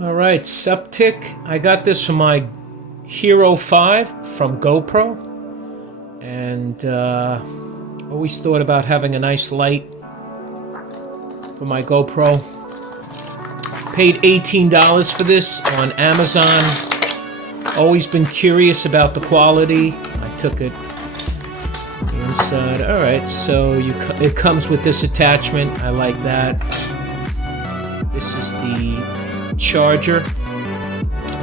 Alright, Septic. I got this from my Hero 5 from GoPro. And always thought about having a nice light for my GoPro. Paid $18 for this on Amazon. Always been curious about the quality. I took it inside. Alright, so it comes with this attachment. I like that. This is the charger,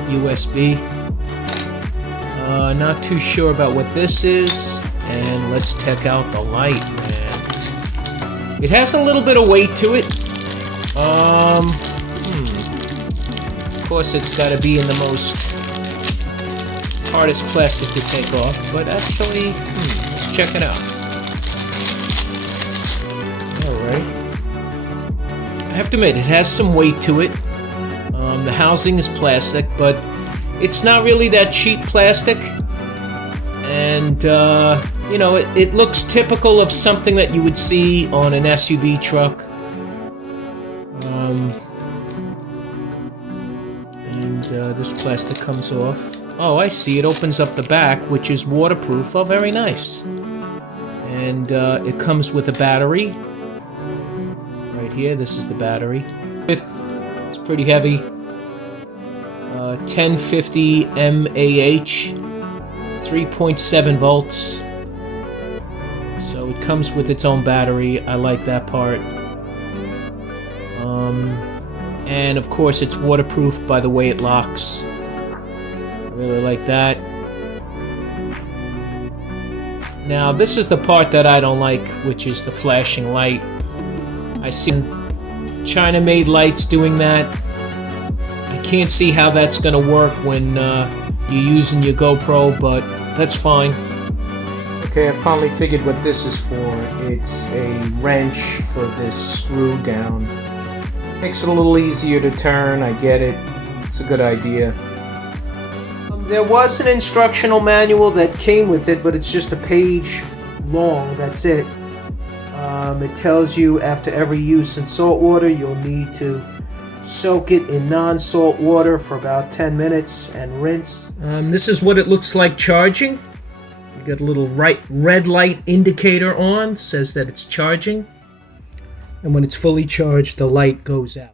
USB. Not too sure about what this is. And let's check out the light, man. It has a little bit of weight to it. Of course, it's got to be in the most hardest plastic to take off, but actually, let's check it out. Alright. I have to admit, it has some weight to it. The housing is plastic, but it's not really that cheap plastic. And, you know, it looks typical of something that you would see on an SUV truck. This plastic comes off. Oh, I see. It opens up the back, which is waterproof. Oh, very nice. And it comes with a battery. Right here, this is the battery. It's pretty heavy. 1050 mAh, 3.7 volts. So it comes with its own battery. I like that part. And of course it's waterproof by the way it locks. I really like that. Now this is the part that I don't like, which is the flashing light. I see China-made lights doing that. I can't see how that's gonna work when you're using your GoPro, but that's fine. Okay, I finally figured what this is for. It's a wrench for this screw down. Makes it a little easier to turn, I get it. It's a good idea. There was an instructional manual that came with it, but it's just a page long, that's it. It tells you after every use in salt water, you'll need to soak it in non-salt water for about 10 minutes and rinse. This is what it looks like charging. You got a little red light indicator on, says that it's charging. And when it's fully charged, the light goes out.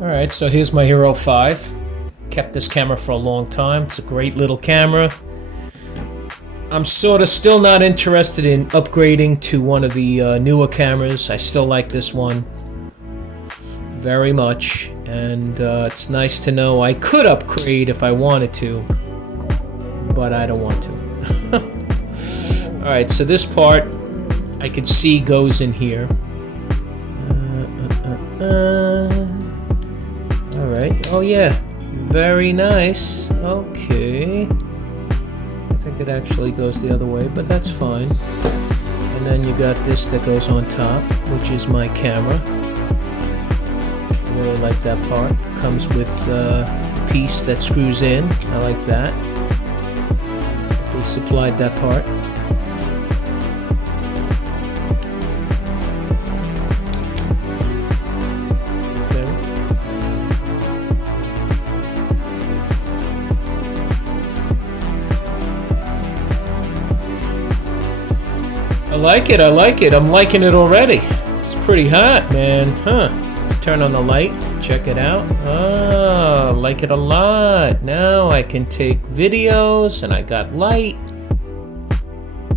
Alright, so here's my Hero 5. Kept this camera for a long time. It's a great little camera. I'm sort of still not interested in upgrading to one of the newer cameras. I still like this one very much. And it's nice to know I could upgrade if I wanted to. But I don't want to. Alright, so this part I could see goes in here. Alright, oh yeah, very nice. Okay, I think it actually goes the other way, but that's fine. And then you got this that goes on top, which is my camera. I really like that part. Comes with a piece that screws in. I like that. They supplied that part. I like it. I'm liking it already. It's pretty hot, man. Huh. Let's turn on the light. Check it out. Oh, I like it a lot. Now I can take videos and I got light.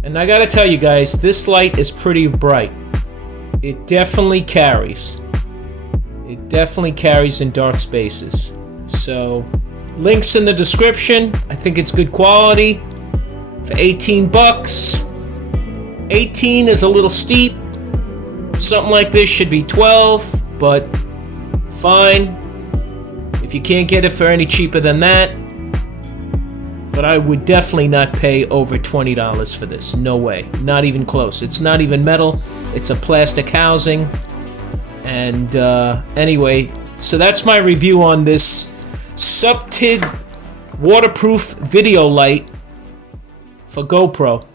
And I gotta tell you guys, this light is pretty bright. It definitely carries. It definitely carries in dark spaces. So, links in the description. I think it's good quality. For 18 bucks. 18 is a little steep. Something like this should be 12, but fine. If you can't get it for any cheaper than that. But I would definitely not pay over $20 for this. No way. Not even close. It's not even metal. It's a plastic housing. And anyway, so that's my review on this Septic waterproof video light for GoPro.